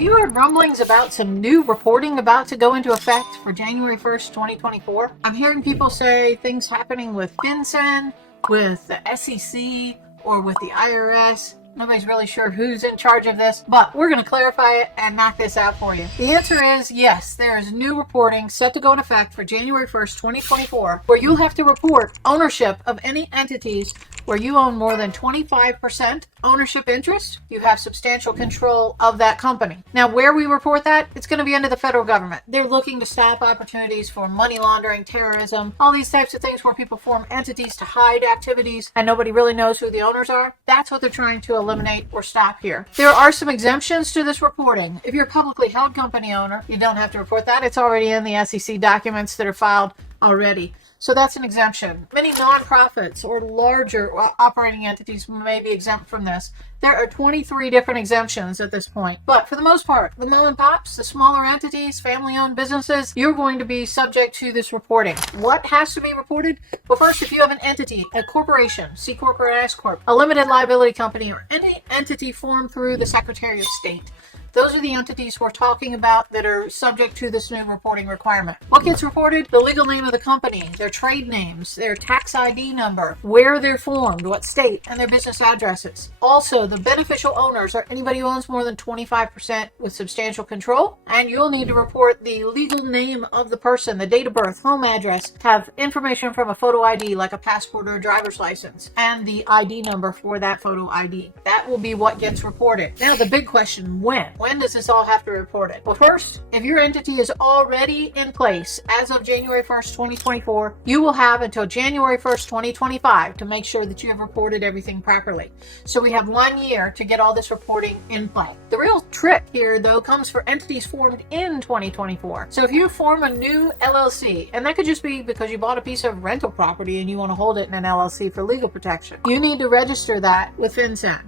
Have you heard rumblings about some new reporting about to go into effect for January 1st, 2024? I'm hearing people say things happening with FinCEN, with the SEC, or with the IRS. Nobody's really sure who's in charge of this, but we're going to clarify it and knock this out for you. The answer is yes, there is new reporting set to go into effect for January 1st, 2024, where you'll have to report ownership of any entities where you own more than 25% ownership interest. You have substantial control of that company. Now, where we report that, it's going to be under the federal government. They're looking to stop opportunities for money laundering, terrorism, all these types of things where people form entities to hide activities and nobody really knows who the owners are. That's what they're trying to eliminate or stop here. There are some exemptions to this reporting. If you're a publicly held company owner, you don't have to report that. It's already in the SEC documents that are filed already. So that's an exemption. Many nonprofits or larger operating entities may be exempt from this. There are 23 different exemptions at this point. But for the most part, the mom and pops, the smaller entities, family-owned businesses, you're going to be subject to this reporting. What has to be reported? Well, first, if you have an entity, a corporation, C Corp or S Corp, a limited liability company, or any entity formed through the Secretary of State, those are the entities we're talking about that are subject to this new reporting requirement. What gets reported? The legal name of the company, their trade names, their tax ID number, where they're formed, what state, and their business addresses. Also, the beneficial owners are anybody who owns more than 25% with substantial control. And you'll need to report the legal name of the person, the date of birth, home address, have information from a photo ID like a passport or a driver's license, and the ID number for that photo ID. That will be what gets reported. Now, the big question, when? When does this all have to be reported? Well, first, if your entity is already in place as of January 1st, 2024, you will have until January 1st, 2025 to make sure that you have reported everything properly. So we have 1 year to get all this reporting in play. The real trick here, though, comes for entities formed in 2024. So if you form a new LLC, and that could just be because you bought a piece of rental property and you want to hold it in an LLC for legal protection, you need to register that with FinCEN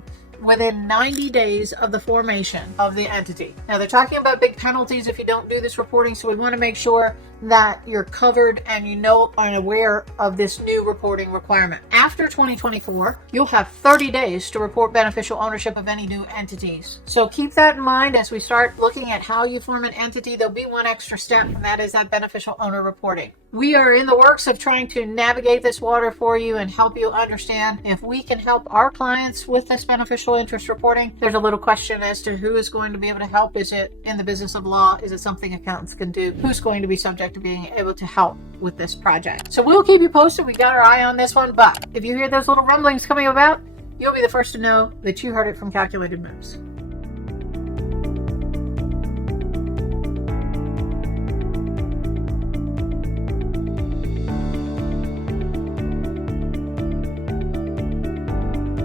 within 90 days of the formation of the entity. Now, they're talking about big penalties if you don't do this reporting, so we want to make sure that you're covered and you know and aware of this new reporting requirement. After 2024, you'll have 30 days to report beneficial ownership of any new entities. So keep that in mind as we start looking at how you form an entity. There'll be one extra step, and that is that beneficial owner reporting. We are in the works of trying to navigate this water for you and help you understand if we can help our clients with this beneficial interest reporting. There's a little question as to who is going to be able to help. Is it in the business of law? Is it something accountants can do? Who's going to be subject to being able to help with this project? So we'll keep you posted. We got our eye on this one, but if you hear those little rumblings coming about, you'll be the first to know that you heard it from Calculated Moves.